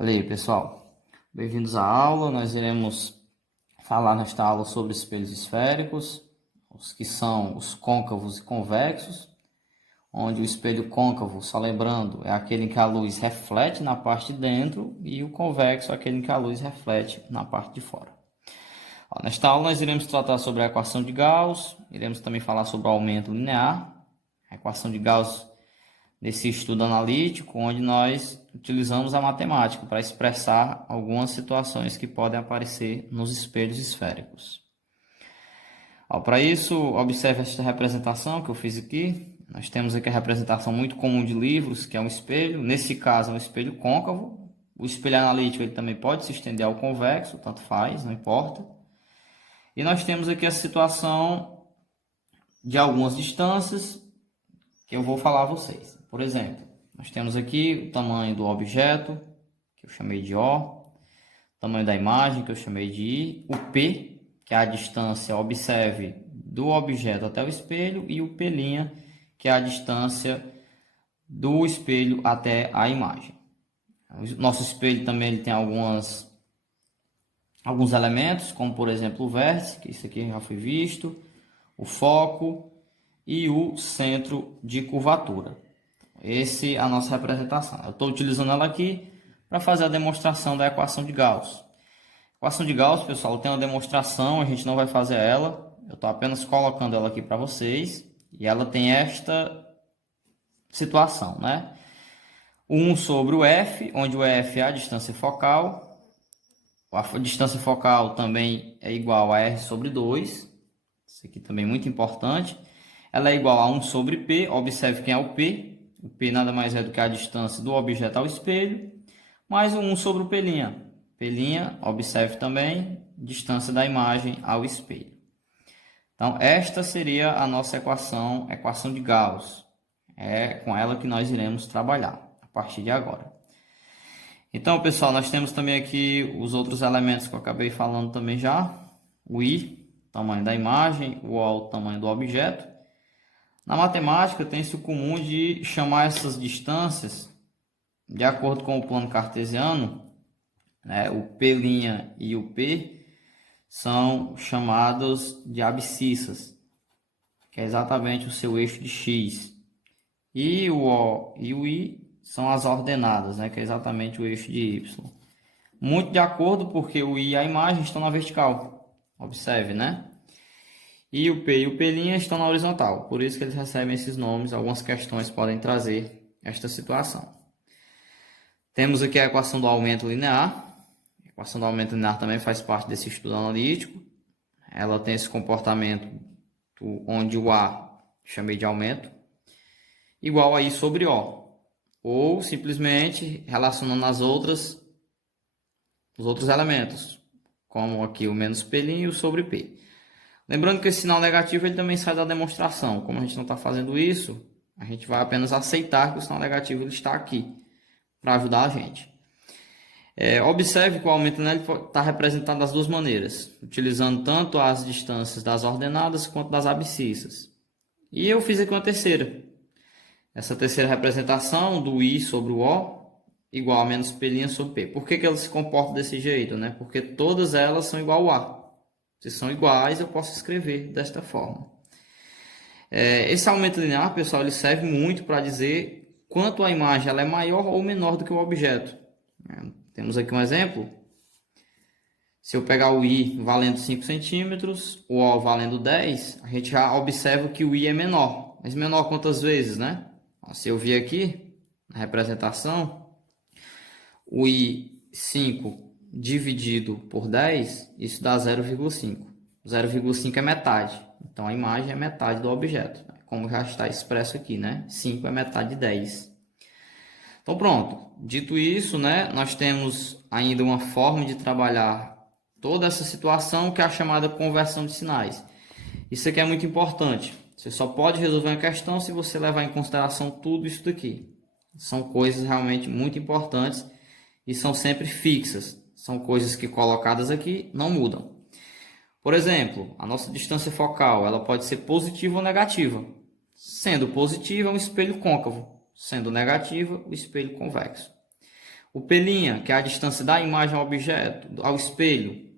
Olha aí, pessoal. Bem-vindos à aula. Nós iremos falar nesta aula sobre espelhos esféricos, os que são os côncavos e convexos, onde o espelho côncavo, só lembrando, é aquele em que a luz reflete na parte de dentro e o convexo é aquele em que a luz reflete na parte de fora. Nesta aula nós iremos tratar sobre a equação de Gauss, iremos também falar sobre o aumento linear, a equação de Gauss nesse estudo analítico, onde nós utilizamos a matemática para expressar algumas situações que podem aparecer nos espelhos esféricos. Para isso, observe esta representação que eu fiz aqui. Nós temos aqui a representação muito comum de livros, que é um espelho. Nesse caso, é um espelho côncavo. O espelho analítico ele também pode se estender ao convexo, tanto faz, não importa. E nós temos aqui a situação de algumas distâncias que eu vou falar a vocês. Por exemplo, nós temos aqui o tamanho do objeto, que eu chamei de O, o tamanho da imagem, que eu chamei de I, o P, que é a distância, observe, do objeto até o espelho, e o P', que é a distância do espelho até a imagem. O nosso espelho também ele tem alguns elementos, como por exemplo o vértice, que isso aqui já foi visto, o foco e o centro de curvatura. Essa é a nossa representação. Eu estou utilizando ela aqui para fazer a demonstração da equação de Gauss. A equação de Gauss, pessoal, tem uma demonstração, a gente não vai fazer ela. Eu estou apenas colocando ela aqui para vocês. E ela tem esta situação, né? 1 sobre o F, onde o F é a distância focal. A distância focal também é igual a R sobre 2. Isso aqui também é muito importante. Ela é igual a 1 sobre P. Observe quem é o P. O P nada mais é do que a distância do objeto ao espelho, mais o 1 sobre o P'. P', observe também, distância da imagem ao espelho. Então, esta seria a nossa equação de Gauss. É com ela que nós iremos trabalhar a partir de agora. Então, pessoal, nós temos também aqui os outros elementos que eu acabei falando também já. O I, tamanho da imagem, o O, tamanho do objeto. Na matemática, tem-se o comum de chamar essas distâncias, de acordo com o plano cartesiano, né, o P' e o P são chamados de abscissas, que é exatamente o seu eixo de x. E o O e o I são as ordenadas, né, que é exatamente o eixo de y. Muito de acordo, porque o I e a imagem estão na vertical. Observe, né? E o P e o P' estão na horizontal, por isso que eles recebem esses nomes. Algumas questões podem trazer esta situação. Temos aqui a equação do aumento linear. A equação do aumento linear também faz parte desse estudo analítico. Ela tem esse comportamento onde o A, chamei de aumento, igual a I sobre O. Ou simplesmente relacionando os outros elementos, como aqui o menos P' e o sobre P. Lembrando que esse sinal negativo ele também sai da demonstração. Como a gente não está fazendo isso, a gente vai apenas aceitar que o sinal negativo ele está aqui para ajudar a gente. Observe que o aumento está representado das duas maneiras, utilizando tanto as distâncias das ordenadas quanto das abscissas. E eu fiz aqui uma terceira. Essa terceira representação do I sobre o O igual a menos P' sobre P. Por que ela se comporta desse jeito, né? Porque todas elas são igual a A. Se são iguais, eu posso escrever desta forma. Esse aumento linear, pessoal, ele serve muito para dizer quanto a imagem ela é maior ou menor do que o objeto. Temos aqui um exemplo. Se eu pegar o I valendo 5 centímetros, o O valendo 10, a gente já observa que o I é menor. Mas menor quantas vezes, né? Se eu vir aqui, na representação, o I 5 dividido por 10, isso dá 0,5. 0,5 é metade. Então, a imagem é metade do objeto. Como já está expresso aqui, né? 5 é metade de 10. Então, pronto. Dito isso, né? Nós temos ainda uma forma de trabalhar toda essa situação, que é a chamada conversão de sinais. Isso aqui é muito importante. Você só pode resolver uma questão se você levar em consideração tudo isso daqui. São coisas realmente muito importantes e são sempre fixas. São coisas que colocadas aqui não mudam. Por exemplo, a nossa distância focal ela pode ser positiva ou negativa. Sendo positiva, é um espelho côncavo. Sendo negativa, o espelho convexo. O P', que é a distância da imagem ao objeto, ao espelho,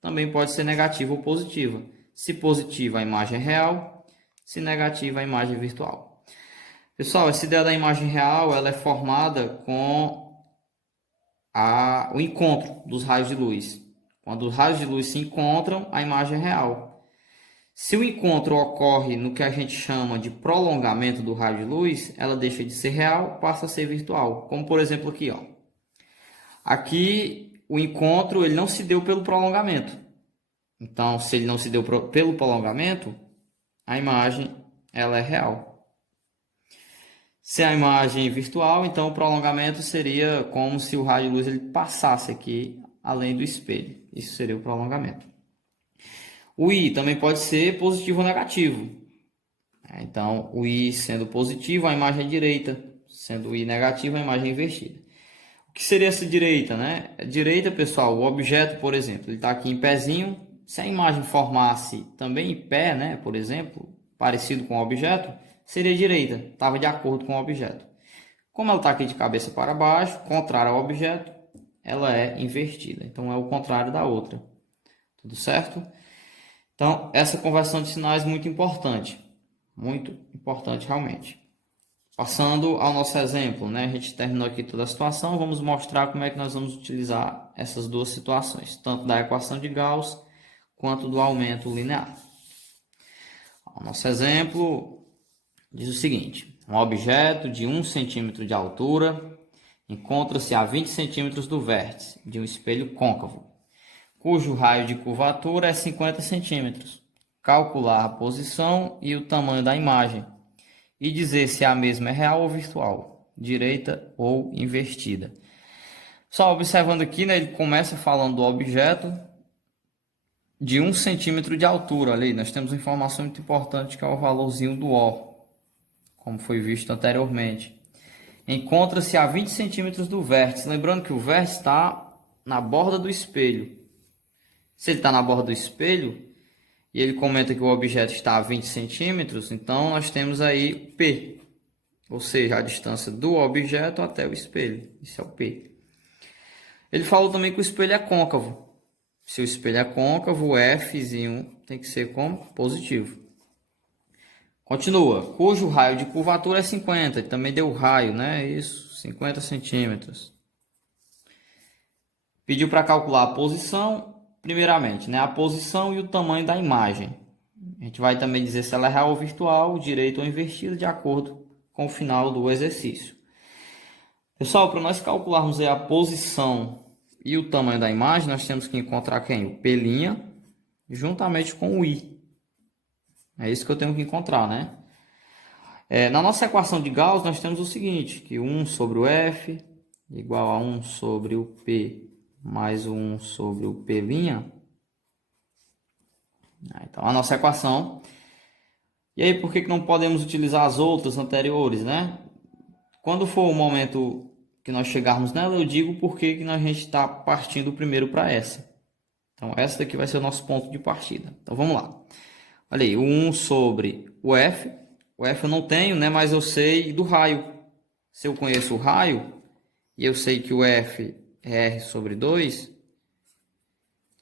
também pode ser negativa ou positiva. Se positiva, a imagem é real, se negativa, a imagem é virtual. Pessoal, essa ideia da imagem real ela é formada com o encontro dos raios de luz. Quando os raios de luz se encontram, a imagem é real. Se o encontro ocorre no que a gente chama de prolongamento do raio de luz, ela deixa de ser real, passa a ser virtual. Como por exemplo aqui, ó. Aqui o encontro ele não se deu pelo prolongamento. Então, se ele não se deu pelo prolongamento, a imagem ela é real. Se a imagem é virtual, então o prolongamento seria como se o raio de luz ele passasse aqui além do espelho. Isso seria o prolongamento. O I também pode ser positivo ou negativo. Então, o I sendo positivo, a imagem é direita. Sendo o I negativo, a imagem é invertida. O que seria essa direita, né? Direita, pessoal, o objeto, por exemplo, ele está aqui em pezinho. Se a imagem formasse também em pé, né? Por exemplo, parecido com o objeto, seria direita. Estava de acordo com o objeto. Como ela está aqui de cabeça para baixo, contrário ao objeto, ela é invertida. Então, é o contrário da outra. Tudo certo? Então, essa conversão de sinais é muito importante realmente. Passando ao nosso exemplo, né? A gente terminou aqui toda a situação, vamos mostrar como é que nós vamos utilizar essas duas situações, tanto da equação de Gauss quanto do aumento linear. O nosso exemplo diz o seguinte: um objeto de 1 centímetro de altura encontra-se a 20 centímetros do vértice de um espelho côncavo, cujo raio de curvatura é 50 centímetros. Calcular a posição e o tamanho da imagem e dizer se a mesma é real ou virtual, direita ou invertida. Só observando aqui, né, ele começa falando do objeto de 1 centímetro de altura. Ali nós temos uma informação muito importante que é o valorzinho do O, como foi visto anteriormente. Encontra-se a 20 centímetros do vértice. Lembrando que o vértice está na borda do espelho. Se ele está na borda do espelho, e ele comenta que o objeto está a 20 centímetros, então nós temos aí P, ou seja, a distância do objeto até o espelho. Isso é o P. Ele falou também que o espelho é côncavo. Se o espelho é côncavo, o Fzinho tem que ser como? Positivo. Continua. Cujo raio de curvatura é 50. Ele também deu raio, né? Isso, 50 centímetros. Pediu para calcular a posição. Primeiramente, né, a posição e o tamanho da imagem. A gente vai também dizer se ela é real ou virtual, direita ou invertida, de acordo com o final do exercício. Pessoal, para nós calcularmos a posição e o tamanho da imagem, nós temos que encontrar quem? O P' juntamente com o I. É isso que eu tenho que encontrar, né? Na nossa equação de Gauss, nós temos o seguinte, que 1 sobre o F igual a 1 sobre o P mais 1 sobre o P'. Então, a nossa equação. E aí, por que não podemos utilizar as outras anteriores, né? Quando for o momento que nós chegarmos nela, eu digo por que a gente está partindo primeiro para essa. Então, essa daqui vai ser o nosso ponto de partida. Então, vamos lá. Olha aí, o 1 sobre o F. O F eu não tenho, né? Mas eu sei do raio. Se eu conheço o raio, e eu sei que o F é R sobre 2,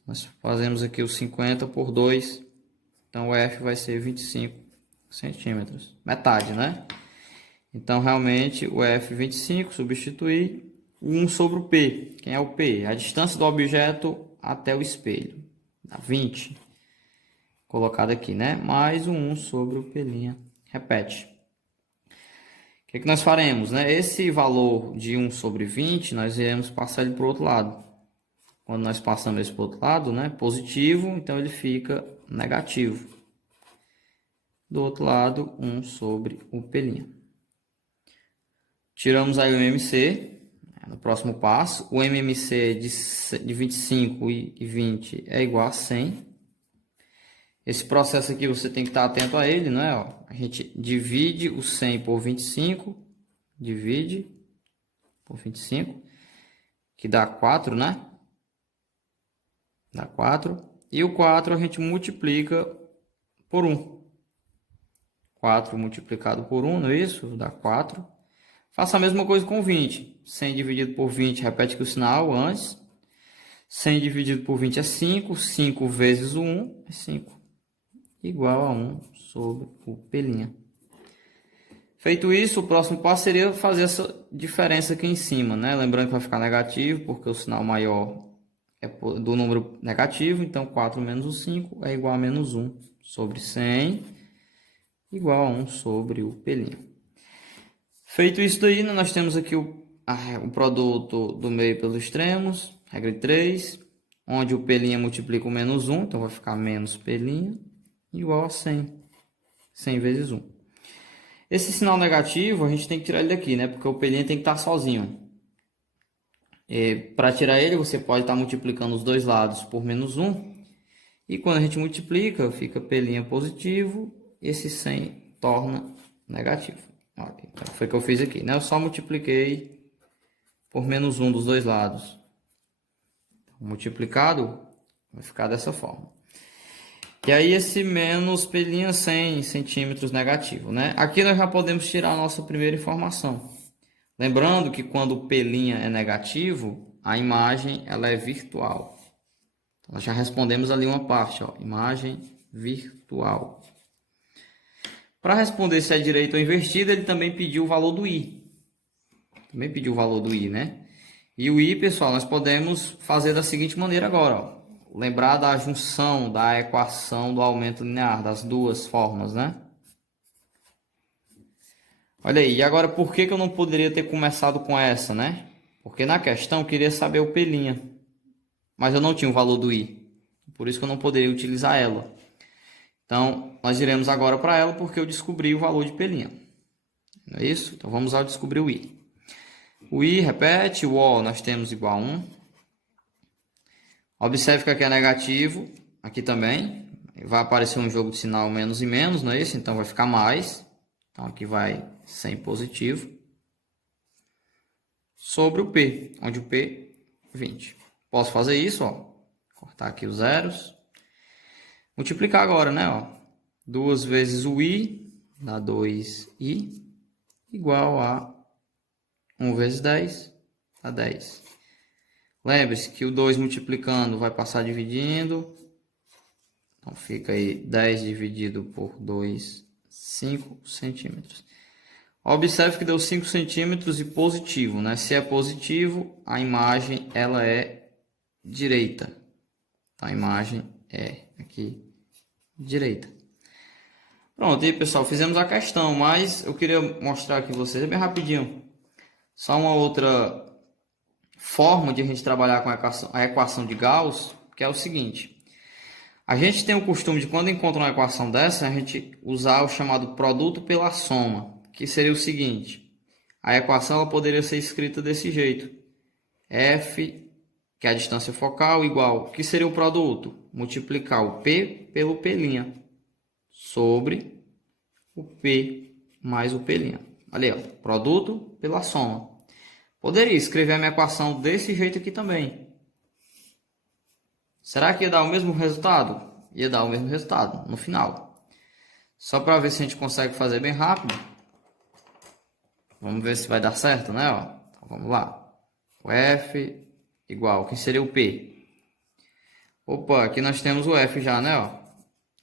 nós fazemos aqui o 50 por 2. Então, o F vai ser 25 centímetros. Metade, né? Então, realmente, o F 25, substituir 1 sobre o P. Quem é o P? A distância do objeto até o espelho. Dá 20. Colocado aqui, né? Mais o 1 sobre o P'. Repete. O que nós faremos, né? Esse valor de 1 sobre 20, nós iremos passar ele para o outro lado. Quando nós passamos esse para o outro lado, né? Positivo, então ele fica negativo. Do outro lado, 1 sobre o P'. Tiramos aí o MMC, no próximo passo. O MMC de 25 e 20 é igual a 100. Esse processo aqui você tem que estar atento a ele, né? A gente divide o 100 por 25, divide por 25, que dá 4, né? Dá 4. E o 4 a gente multiplica por 1. 4 multiplicado por 1, não é isso? Dá 4. Faça a mesma coisa com 20. 100 dividido por 20, repete aqui o sinal antes. 100 dividido por 20 é 5. 5 vezes o 1 é 5. Igual a 1 sobre o P'. Feito isso, o próximo passo seria fazer essa diferença aqui em cima, né? Lembrando que vai ficar negativo, porque o sinal maior é do número negativo. Então, 4 menos o 5 é igual a menos 1 sobre 100, igual a 1 sobre o P'. Feito isso daí, nós temos aqui o produto do meio pelos extremos, regra de 3, onde o P' multiplica o menos 1, então vai ficar menos P' igual a 100. 100 vezes 1. Esse sinal negativo, a gente tem que tirar ele daqui, né? Porque o P' tem que estar sozinho. Para tirar ele, você pode estar multiplicando os dois lados por menos 1. E quando a gente multiplica, fica P' positivo, esse 100 torna negativo. Então, foi o que eu fiz aqui, né? Eu só multipliquei por menos 1 dos dois lados. Então, multiplicado vai ficar dessa forma. E aí esse menos P' 100 centímetros negativo, né? Aqui nós já podemos tirar a nossa primeira informação. Lembrando que quando o P' é negativo, a imagem ela é virtual. Então, nós já respondemos ali uma parte, ó, imagem virtual. Para responder se é direita ou invertida, ele também pediu o valor do I. Também pediu o valor do I, né? E o I, pessoal, nós podemos fazer da seguinte maneira agora, ó. Lembrar da junção da equação do aumento linear, das duas formas, né? Olha aí, e agora por que eu não poderia ter começado com essa, né? Porque na questão eu queria saber o P', mas eu não tinha o valor do I. Por isso que eu não poderia utilizar ela. Então, nós iremos agora para ela porque eu descobri o valor de P'. Não é isso? Então, vamos ao descobrir o I. O I, repete, o O nós temos igual a 1. Observe que aqui é negativo, aqui também. Vai aparecer um jogo de sinal menos e menos, não é isso? Então vai ficar mais. Então aqui vai 100 positivo. Sobre o P, onde o P, 20. Posso fazer isso, ó. Cortar aqui os zeros. Multiplicar agora, né, ó. 2 vezes o I, dá 2I, igual a 1 vezes 10, dá 10. Lembre-se que o 2 multiplicando vai passar dividindo. Então, fica aí 10 dividido por 2, 5 centímetros. Observe que deu 5 centímetros e positivo, né? Se é positivo, a imagem ela é direita. A imagem é aqui direita. Pronto, e aí, pessoal, fizemos a questão, mas eu queria mostrar aqui vocês bem rapidinho. Só uma outra forma de a gente trabalhar com a equação de Gauss, que é o seguinte. A gente tem o costume de, quando encontra uma equação dessa, a gente usar o chamado produto pela soma, que seria o seguinte. A equação ela poderia ser escrita desse jeito. F, que é a distância focal, igual, que seria o produto? Multiplicar o P pelo P', sobre o P mais o P'. Olha aí, ó, produto pela soma. Poderia escrever a minha equação desse jeito aqui também. Será que ia dar o mesmo resultado? Ia dar o mesmo resultado no final. Só para ver se a gente consegue fazer bem rápido. Vamos ver se vai dar certo, né? Ó, então, vamos lá. O F igual, que seria o P? Opa, aqui nós temos o F já, né? Ó.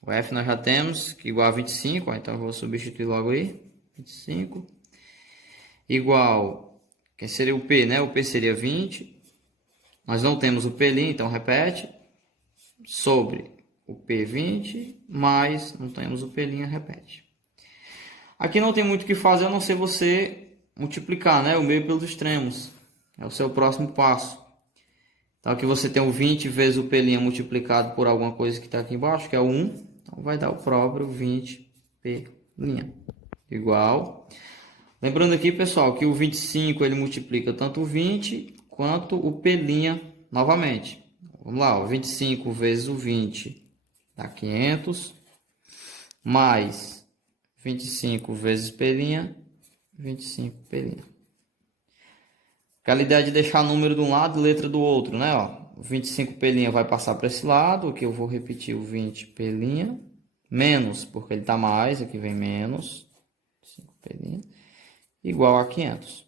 O F nós já temos, que igual a 25. Ó, então eu vou substituir logo aí. 25. Igual, que seria o P, né? O P seria 20. Nós não temos o P', então repete. Sobre o P20, mais não temos o P', repete. Aqui não tem muito o que fazer, a não ser você multiplicar, né? O meio pelos extremos. É o seu próximo passo. Então aqui você tem o 20 vezes o P' multiplicado por alguma coisa que está aqui embaixo, que é o 1. Então vai dar o próprio 20P'. Igual. Lembrando aqui, pessoal, que o 25 ele multiplica tanto o 20 quanto o P' novamente. Vamos lá, ó, 25 vezes o 20 dá 500, mais 25 vezes P', 25 P'. Aquela ideia de deixar número de um lado e letra do outro, né? Ó, o 25 P' vai passar para esse lado, aqui eu vou repetir o 20 P', menos, porque ele está mais, aqui vem menos, 5 P', igual a 500.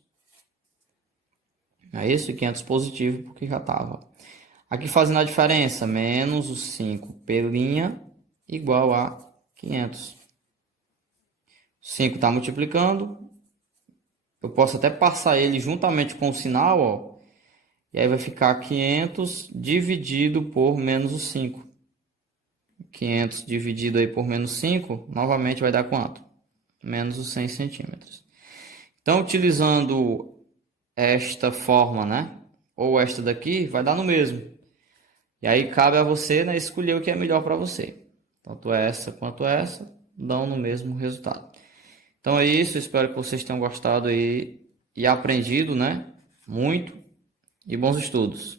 É isso, e 500 positivo, porque já estava. Aqui fazendo a diferença, menos o 5 p' igual a 500. 5 está multiplicando. Eu posso até passar ele juntamente com o sinal, ó. E aí vai ficar 500 dividido por menos o 5. 500 dividido aí por menos 5, novamente vai dar quanto? Menos os 100 centímetros. Então, utilizando esta forma, né? Ou esta daqui, vai dar no mesmo. E aí cabe a você, né, escolher o que é melhor para você. Tanto essa quanto essa dão no mesmo resultado. Então é isso, espero que vocês tenham gostado aí e aprendido, né? Muito. E bons estudos.